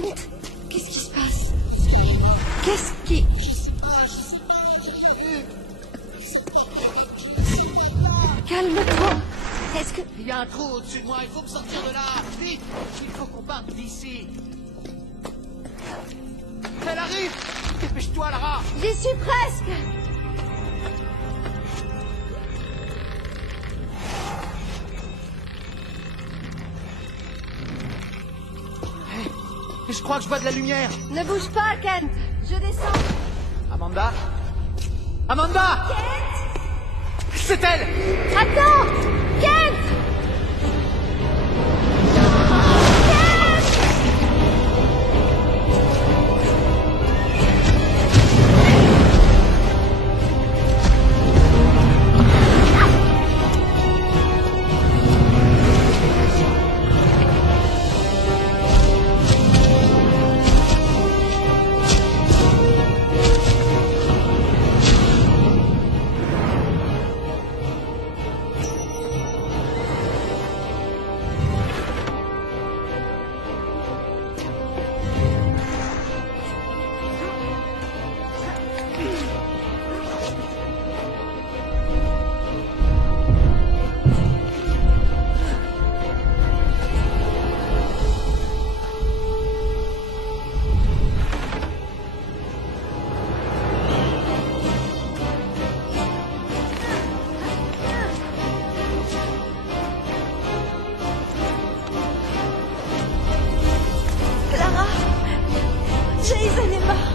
Kent? Qu'est-ce qui se passe? Qu'est-ce qui... Calme-toi. Est-ce que... Il y a un trou au-dessus de moi, il faut me sortir de là. Vite, il faut qu'on parte d'ici. Elle arrive. Dépêche-toi, Lara. J'y suis presque. Je crois que je vois de la lumière. Ne bouge pas, Kent. Je descends. Amanda? Amanda! Kent! C'est elle! Attends! Kent! Jason est mort.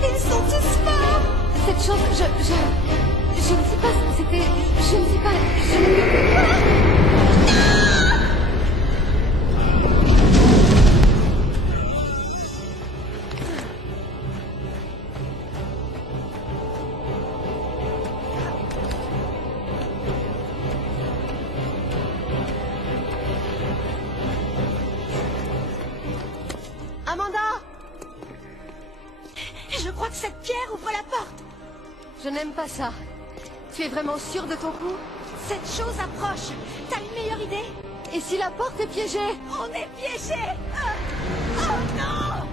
Ils sont tous morts. Cette chose, je ne sais pas, c'était... Je ne sais pas... Amanda! Je crois que cette pierre ouvre la porte. Je n'aime pas ça. Tu es vraiment sûre de ton coup? Cette chose approche. T'as une meilleure idée? Et si la porte est piégée? On est piégés. Oh non!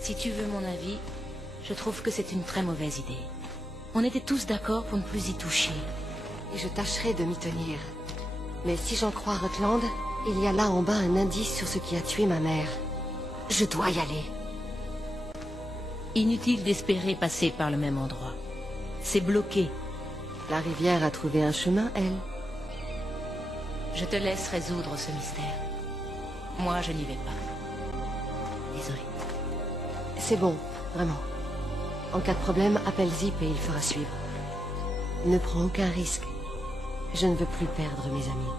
Si tu veux mon avis, je trouve que c'est une très mauvaise idée. On était tous d'accord pour ne plus y toucher. Et je tâcherai de m'y tenir. Mais si j'en crois Rutland, il y a là en bas un indice sur ce qui a tué ma mère. Je dois y aller. Inutile d'espérer passer par le même endroit. C'est bloqué. La rivière a trouvé un chemin, elle. Je te laisse résoudre ce mystère. Moi, je n'y vais pas. Désolée. C'est bon, vraiment. En cas de problème, appelle Zip et il fera suivre. Ne prends aucun risque. Je ne veux plus perdre mes amis.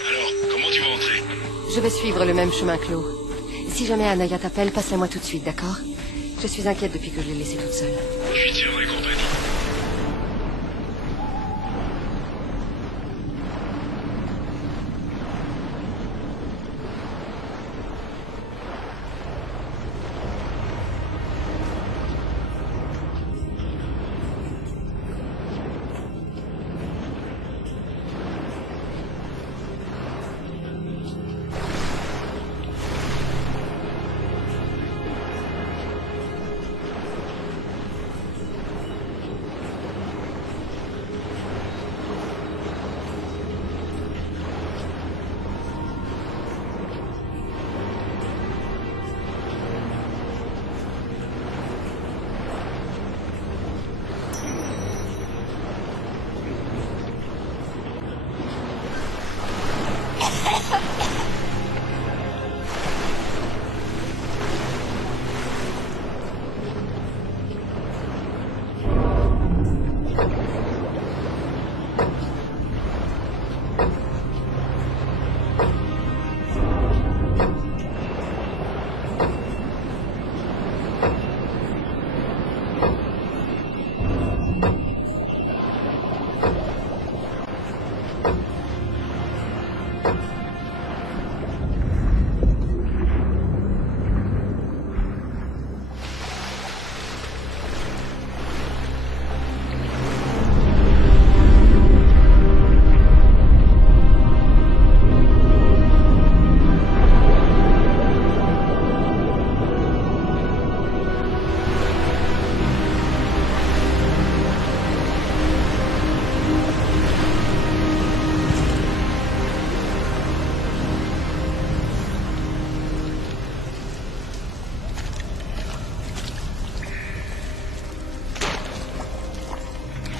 Alors, comment tu vas entrer? Je vais suivre le même chemin que l'eau. Si jamais Anaya t'appelle, passe-la-moi tout de suite, d'accord? Je suis inquiète depuis que je l'ai laissée toute seule. Je lui tiendrai compagnie.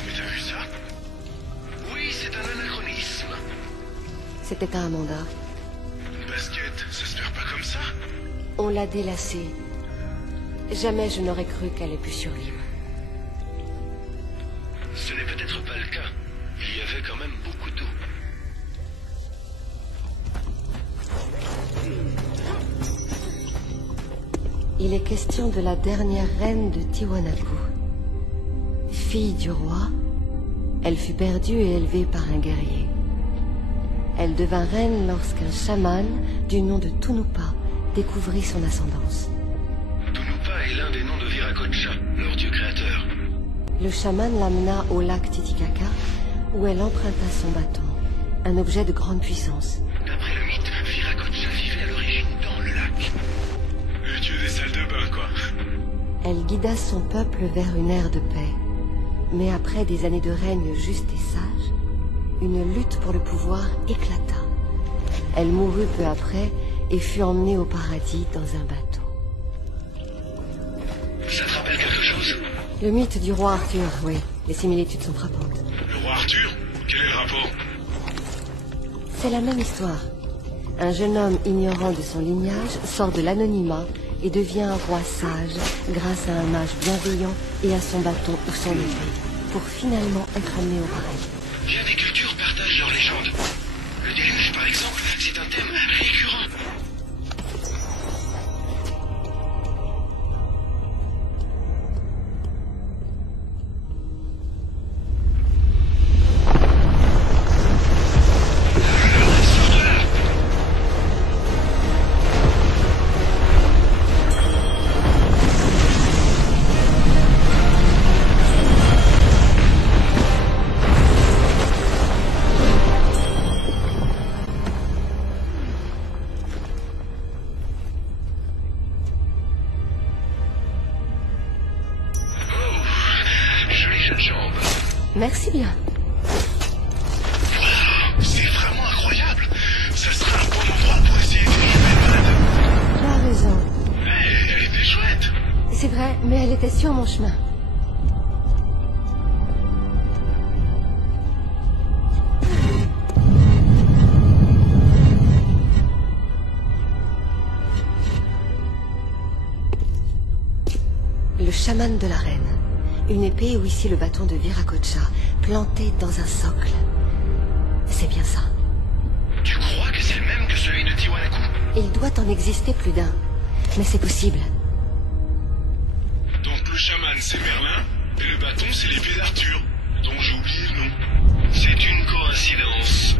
Mais t'as vu ça? Oui, c'est un anachronisme. C'était à Amanda. Une basket, ça se perd pas comme ça? On l'a délassée. Jamais je n'aurais cru qu'elle ait pu survivre. Ce n'est peut-être pas le cas. Il y avait quand même beaucoup d'eau. Il est question de la dernière reine de Tiwanaku. Fille du roi, elle fut perdue et élevée par un guerrier. Elle devint reine lorsqu'un chaman du nom de Tunupa découvrit son ascendance. Tunupa est l'un des noms de Viracocha, leur dieu créateur. Le chaman l'amena au lac Titicaca, où elle emprunta son bâton, un objet de grande puissance. D'après le mythe, Viracocha vivait à l'origine dans le lac. Le dieu des salles de bain, quoi. Elle guida son peuple vers une ère de paix. Mais après des années de règne juste et sage, une lutte pour le pouvoir éclata. Elle mourut peu après et fut emmenée au paradis dans un bateau. Ça te rappelle quelque chose? Le mythe du roi Arthur, oui. Les similitudes sont frappantes. Le roi Arthur? Quel est le rapport? C'est la même histoire. Un jeune homme ignorant de son lignage sort de l'anonymat et devient un roi sage grâce à un mage bienveillant et à son bâton ou son épée, pour finalement être emmené au paradis. Bien des cultures partagent leurs légendes. Le déluge, par exemple, c'est un thème récurrent. Sors de là! Jolie jeune jambe. Merci bien. Wow, c'est vraiment incroyable. Ça serait un bon endroit pour essayer de vivre une balade. Tu as raison. Mais elle était chouette. C'est vrai, mais elle était sur mon chemin. Le chaman de la reine. Une épée ou ici le bâton de Viracocha, planté dans un socle. C'est bien ça. Tu crois que c'est le même que celui de Tiwanaku? Il doit en exister plus d'un. Mais c'est possible. Donc le chaman c'est Merlin, et le bâton c'est l'épée d'Arthur, dont j'ai oublié le nom. C'est une coïncidence.